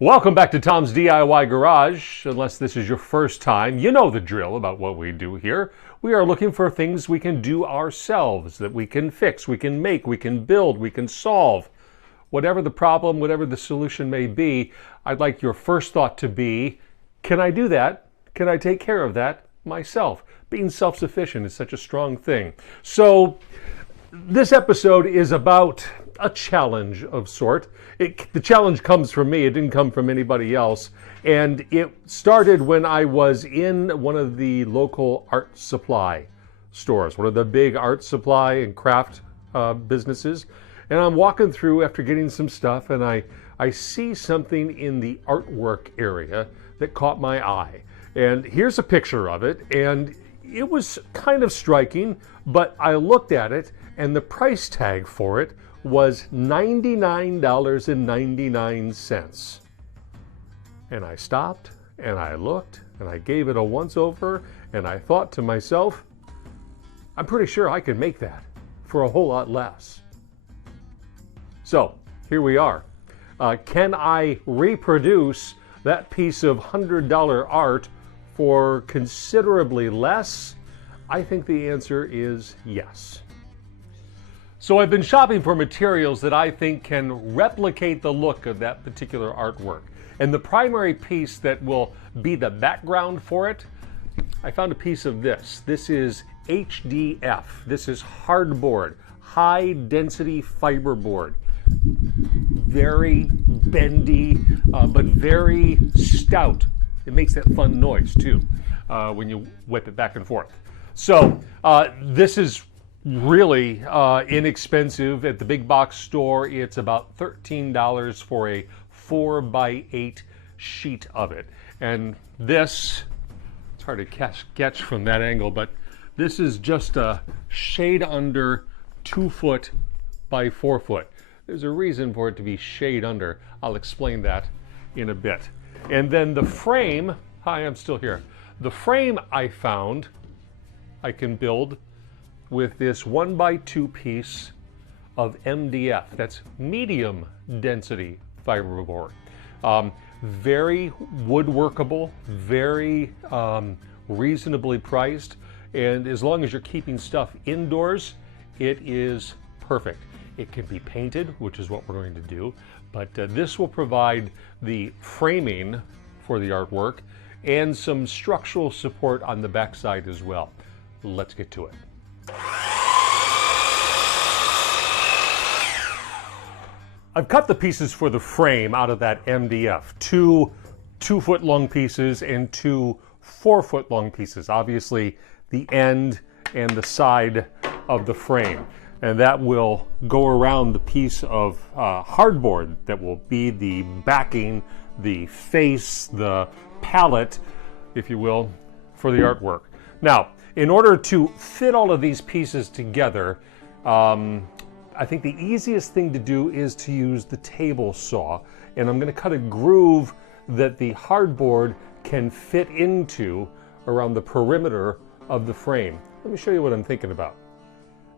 Welcome back to Tom's DIY Garage. Unless this is your first time, you know the drill about what we do here. We are looking for things we can do ourselves, that we can fix, we can make, we can build, we can solve. Whatever the problem, whatever the solution may be, I'd like your first thought to be, can I do that? Can I take care of that myself? Being self-sufficient is such a strong thing. So this episode is about a challenge of sort. The challenge comes from me. It didn't come from anybody else. And it started when I was in one of the local art supply stores, one of the big art supply and craft businesses. And I'm walking through after getting some stuff, and I see something in the artwork area that caught my eye. And here's a picture of it, and it was kind of striking, but I looked at it, and the price tag for it was $99.99. And I stopped, and I looked, and I gave it a once-over, and I thought to myself, I'm pretty sure I could make that for a whole lot less. So, here we are. Can I reproduce that piece of $100 art for considerably less? I think the answer is yes. So I've been shopping for materials that I think can replicate the look of that particular artwork. And the primary piece that will be the background for it, I found a piece of this. This is HDF. This is hardboard, high density fiberboard. Very bendy, but very stout. It makes that fun noise too when you whip it back and forth. So this is really inexpensive. At the big box store, it's about $13 for a 4x8 sheet of it. And this, it's hard to catch from that angle, but this is just a shade under 2 foot by 4 foot. There's a reason for it to be shade under. I'll explain that in a bit. And then the frame, hi, I'm still here. The frame I found I can build with this 1x2 piece of MDF. That's medium density fiberboard. Very woodworkable, very reasonably priced, and as long as you're keeping stuff indoors, it is perfect. It can be painted, which is what we're going to do, but this will provide the framing for the artwork and some structural support on the backside as well. Let's get to it. I've cut the pieces for the frame out of that MDF. Two 2-foot long pieces and 2 4-foot long pieces. Obviously the end and the side of the frame. And that will go around the piece of hardboard that will be the backing, the face, the palette, if you will, for the artwork. Now, in order to fit all of these pieces together, I think the easiest thing to do is to use the table saw. And I'm going to cut a groove that the hardboard can fit into around the perimeter of the frame. Let me show you what I'm thinking about.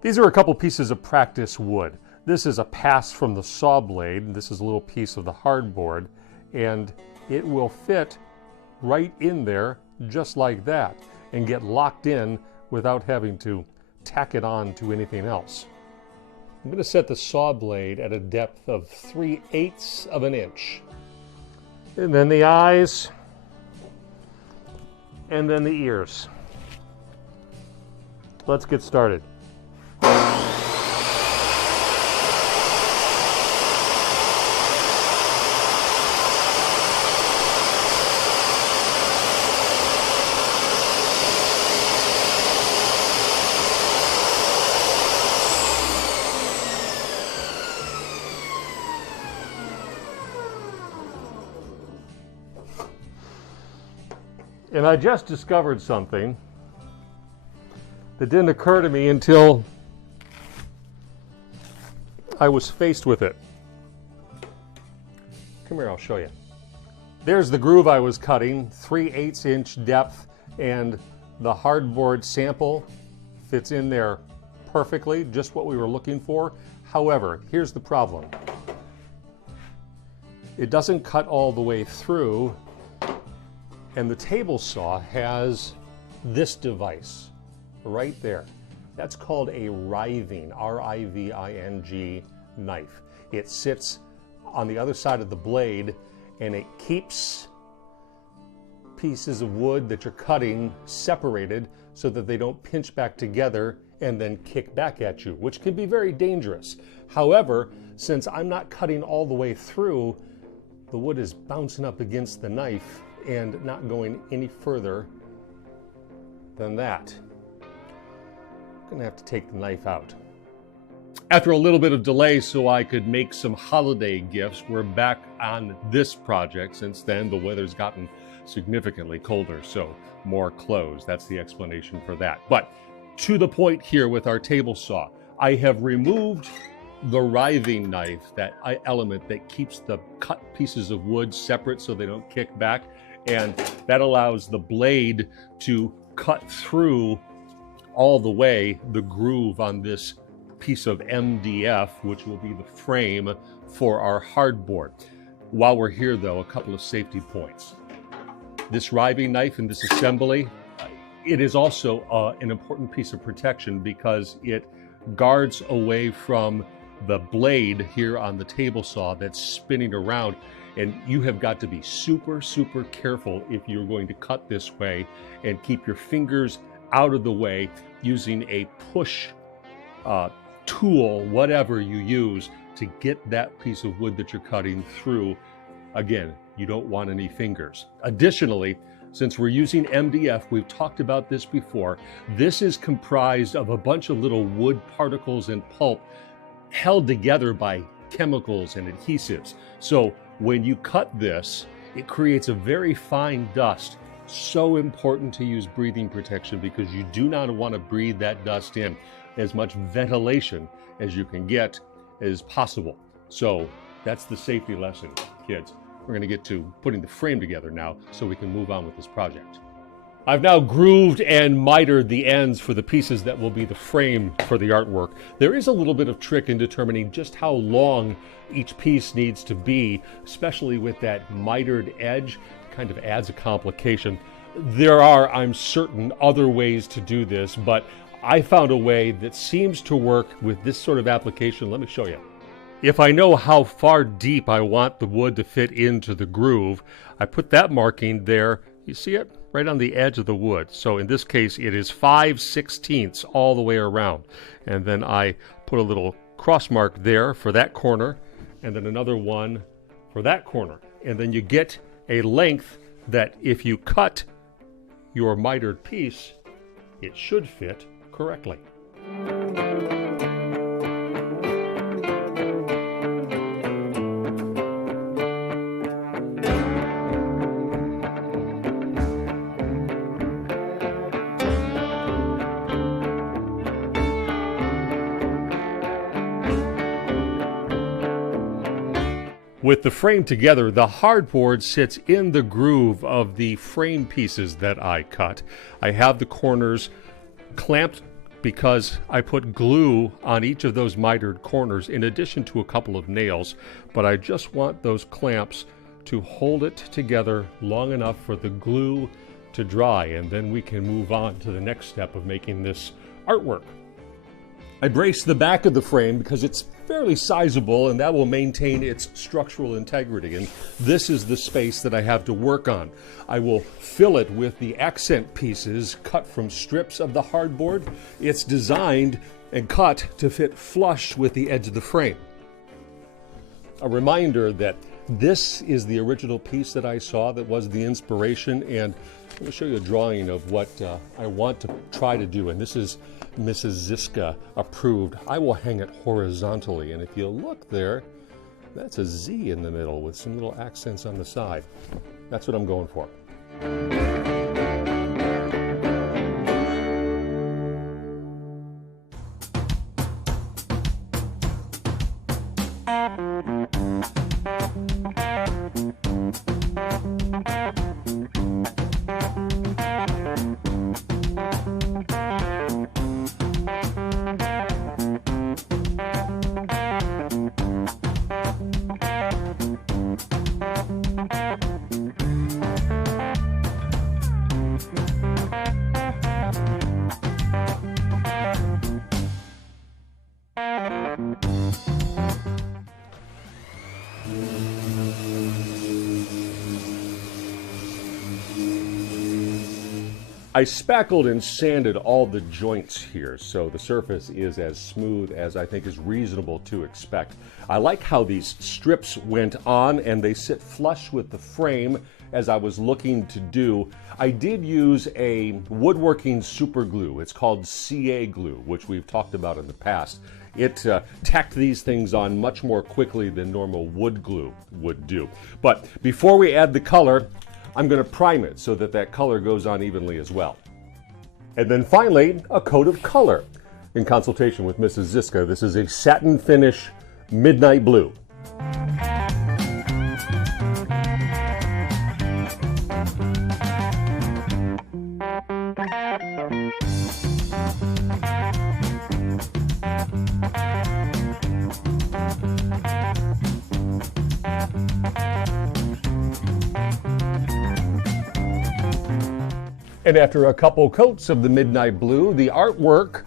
These are a couple pieces of practice wood. This is a pass from the saw blade. This is a little piece of the hardboard, and it will fit right in there just like that and get locked in without having to tack it on to anything else. I'm going to set the saw blade at a depth of 3/8 of an inch. And then the eyes, and then the ears. Let's get started. And I just discovered something that didn't occur to me until I was faced with it. Come here, I'll show you. There's the groove I was cutting, 3/8 inch depth, and the hardboard sample fits in there perfectly, just what we were looking for. However, here's the problem. it doesn't cut all the way through, and the table saw has this device right there. That's called a riving, R-I-V-I-N-G knife. It sits on the other side of the blade, and it keeps pieces of wood that you're cutting separated so that they don't pinch back together and then kick back at you, which can be very dangerous. However, since I'm not cutting all the way through, the wood is bouncing up against the knife and not going any further than that. I'm gonna have to take the knife out. After a little bit of delay so I could make some holiday gifts, we're back on this project. Since then, the weather's gotten significantly colder, so more clothes. That's the explanation for that. But to the point here with our table saw, I have removed the riving knife, that element that keeps the cut pieces of wood separate so they don't kick back, and that allows the blade to cut through all the way the groove on this piece of MDF, which will be the frame for our hardboard. While we're here though, a couple of safety points. This riving knife and this assembly, it is also an important piece of protection because it guards away from the blade here on the table saw that's spinning around, and you have got to be super, super careful if you're going to cut this way and keep your fingers out of the way using a push tool, whatever you use, to get that piece of wood that you're cutting through. Again, you don't want any fingers. Additionally, since we're using MDF, we've talked about this before, this is comprised of a bunch of little wood particles and pulp held together by chemicals and adhesives. So when you cut this, it creates a very fine dust. So important to use breathing protection because you do not want to breathe that dust in. As much ventilation as you can get is possible. So that's the safety lesson, kids. We're going to get to putting the frame together now so we can move on with this project. I've now grooved and mitered the ends for the pieces that will be the frame for the artwork. There is a little bit of trick in determining just how long each piece needs to be, especially with that mitered edge. Kind of adds a complication. There are, I'm certain, other ways to do this, but I found a way that seems to work with this sort of application. Let me show you. If I know how far deep I want the wood to fit into the groove, I put that marking there. You see it? Right on the edge of the wood. So in this case, it is 5/16 all the way around. And then I put a little cross mark there for that corner, and then another one for that corner. And then you get a length that if you cut your mitered piece, it should fit correctly. With the frame together, the hardboard sits in the groove of the frame pieces that I cut. I have the corners clamped because I put glue on each of those mitered corners in addition to a couple of nails, but I just want those clamps to hold it together long enough for the glue to dry, and then we can move on to the next step of making this artwork. I brace the back of the frame because it's fairly sizable and that will maintain its structural integrity, and this is the space that I have to work on. I will fill it with the accent pieces cut from strips of the hardboard. It's designed and cut to fit flush with the edge of the frame. A reminder that this is the original piece that I saw that was the inspiration, and I'm going to show you a drawing of what I want to try to do, and this is Mrs. Ziska approved. I will hang it horizontally, and if you look there, that's a Z in the middle with some little accents on the side. That's what I'm going for. I spackled and sanded all the joints here, so the surface is as smooth as I think is reasonable to expect. I like how these strips went on and they sit flush with the frame as I was looking to do. I did use a woodworking super glue. It's called CA glue, which we've talked about in the past. It tacked these things on much more quickly than normal wood glue would do. But before we add the color, I'm going to prime it so that that color goes on evenly as well. And then finally, a coat of color. In consultation with Mrs. Ziska, this is a satin finish midnight blue. And after a couple coats of the midnight blue, the artwork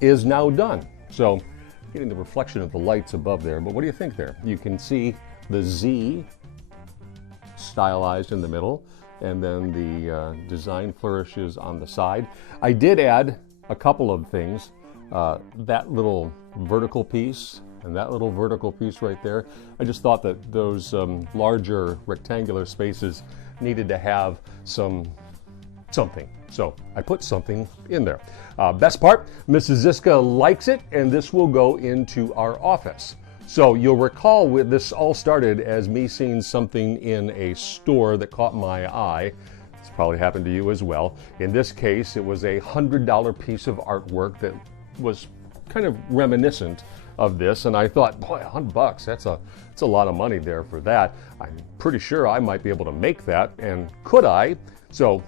is now done. So, getting the reflection of the lights above there, but what do you think there? You can see the Z stylized in the middle, and then the design flourishes on the side. I did add a couple of things. That little vertical piece and that little vertical piece right there. I just thought that those larger rectangular spaces needed to have something. So I put something in there. Best part, Mrs. Ziska likes it, and this will go into our office. So you'll recall this all started as me seeing something in a store that caught my eye. It's probably happened to you as well. In this case, it was a $100 piece of artwork that was kind of reminiscent of this, and I thought, boy, $100, that's a lot of money there for that. I'm pretty sure I might be able to make that, and could I? So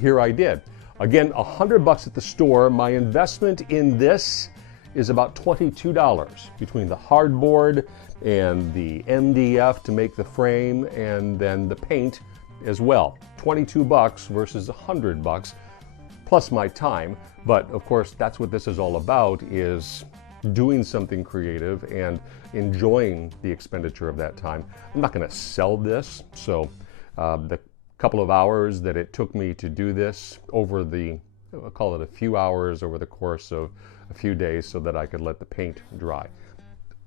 here I did. Again, $100 at the store. My investment in this is about $22 between the hardboard and the MDF to make the frame, and then the paint as well. $22 versus $100 plus my time. But of course, that's what this is all about, is doing something creative and enjoying the expenditure of that time. I'm not going to sell this, so the couple of hours that it took me to do this over I'll call it a few hours over the course of a few days so that I could let the paint dry.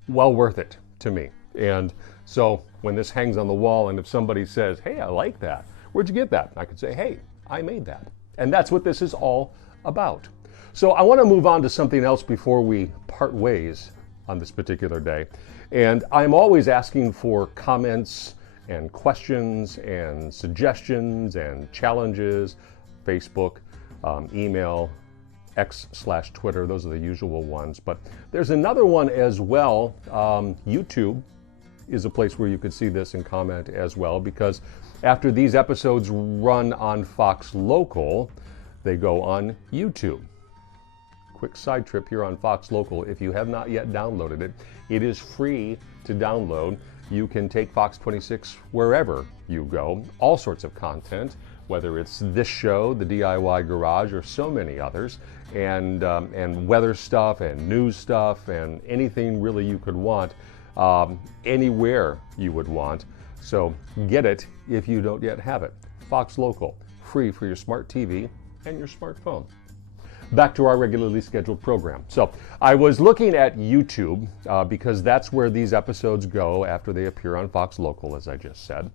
Well worth it to me. And so when this hangs on the wall and if somebody says, hey, I like that, where'd you get that? I could say, hey, I made that. And that's what this is all about. So I want to move on to something else before we part ways on this particular day. And I'm always asking for comments and questions and suggestions and challenges, Facebook, email, X/Twitter, those are the usual ones. But there's another one as well. YouTube is a place where you could see this and comment as well, because after these episodes run on Fox Local, they go on YouTube. Quick side trip here on Fox Local. If you have not yet downloaded it, it is free to download. You can take Fox 26 wherever you go. All sorts of content, whether it's this show, the DIY Garage, or so many others, and weather stuff and news stuff and anything really you could want, anywhere you would want. So get it if you don't yet have it. Fox Local, free for your smart TV and your smartphone. Back to our regularly scheduled program. So I was looking at YouTube because that's where these episodes go after they appear on Fox Local, as I just said.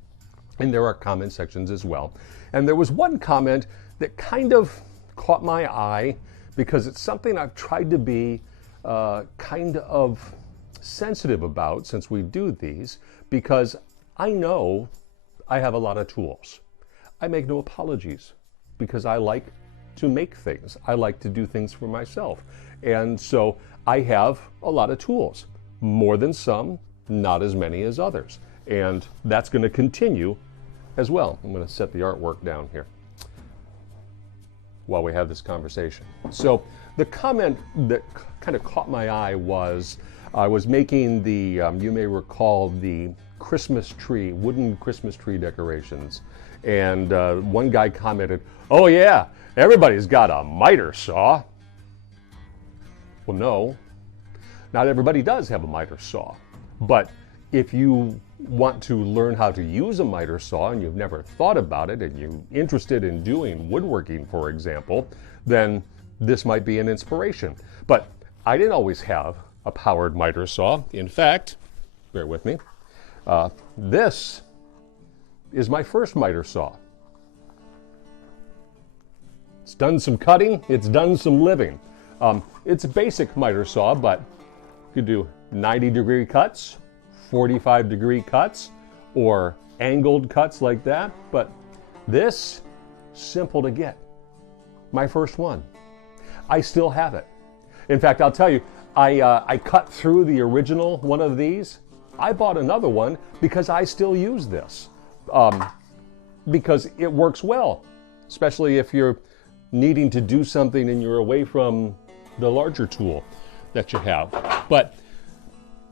And there are comment sections as well. And there was one comment that kind of caught my eye because it's something I've tried to be kind of sensitive about since we do these, because I know I have a lot of tools. I make no apologies because I like to make things. I like to do things for myself. And so I have a lot of tools, more than some, not as many as others. And that's going to continue as well. I'm going to set the artwork down here while we have this conversation. So the comment that kind of caught my eye was, I was making the, you may recall, the Christmas tree, wooden Christmas tree decorations. And one guy commented, oh yeah, everybody's got a miter saw. Well, no, Not everybody does have a miter saw, but if you want to learn how to use a miter saw and you've never thought about it and you're interested in doing woodworking, for example, then this might be an inspiration. But I didn't always have a powered miter saw. In fact, bear with me, this is my first miter saw. It's done some cutting, it's done some living. It's a basic miter saw, but you could do 90-degree cuts, 45-degree cuts, or angled cuts like that. But this, simple to get. My first one. I still have it. In fact, I'll tell you, I cut through the original one of these. I bought another one because I still use this. Because it works well, especially if you're needing to do something and you're away from the larger tool that you have. But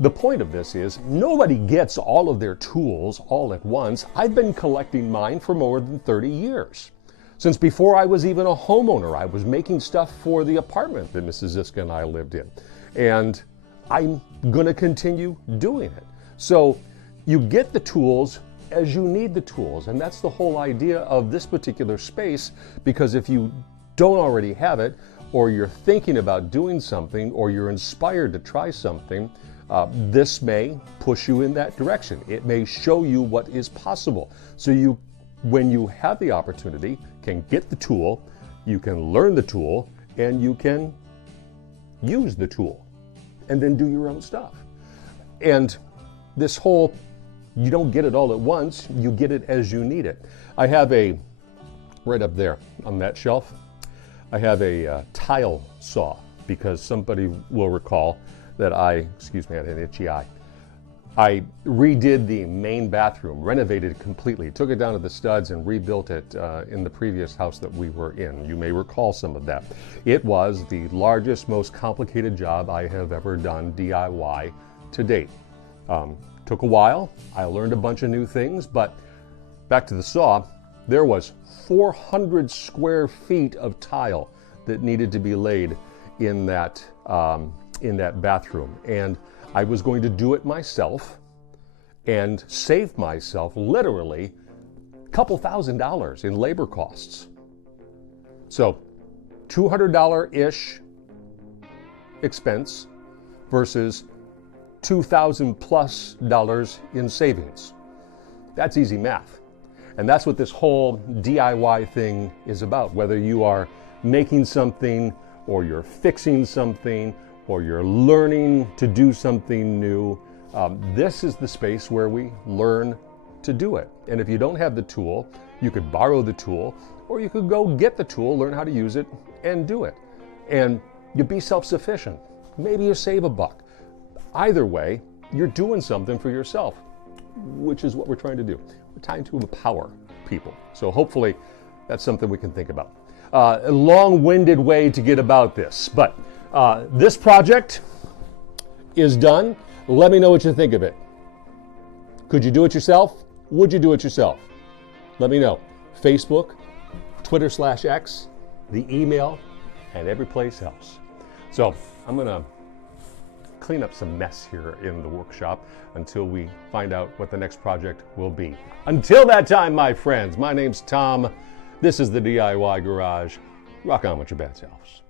the point of this is nobody gets all of their tools all at once. I've been collecting mine for more than 30 years. Since before I was even a homeowner, I was making stuff for the apartment that Mrs. Ziska and I lived in. And I'm gonna continue doing it. So you get the tools as you need the tools. And that's the whole idea of this particular space, because if you don't already have it, or you're thinking about doing something, or you're inspired to try something, this may push you in that direction. It may show you what is possible. So you, when you have the opportunity, can get the tool, you can learn the tool, and you can use the tool, and then do your own stuff. And this whole, you don't get it all at once, you get it as you need it. I have right up there on that shelf, I have a tile saw, because somebody will recall that excuse me, I had an itchy eye. I redid the main bathroom, renovated it completely, took it down to the studs and rebuilt it in the previous house that we were in. You may recall some of that. It was the largest, most complicated job I have ever done DIY to date. Took a while, I learned a bunch of new things, but back to the saw, there was 400 square feet of tile that needed to be laid in that bathroom. And I was going to do it myself and save myself literally a couple $1,000s in labor costs. So $200-ish expense versus $2,000+ in savings. That's easy math. And that's what this whole DIY thing is about. Whether you are making something, or you're fixing something, or you're learning to do something new, this is the space where we learn to do it. And if you don't have the tool, you could borrow the tool, or you could go get the tool, learn how to use it, and do it. And you'll be self-sufficient. Maybe you save $1. Either way, you're doing something for yourself, which is what we're trying to do. We're trying to empower people. So hopefully that's something we can think about. A long-winded way to get about this, but this project is done. Let me know what you think of it. Could you do it yourself? Would you do it yourself? Let me know. Facebook, Twitter/X, the email, and every place else. So I'm gonna clean up some mess here in the workshop until we find out what the next project will be. Until that time, my friends, my name's Tom. This is the DIY Garage. Rock on with your bad selves.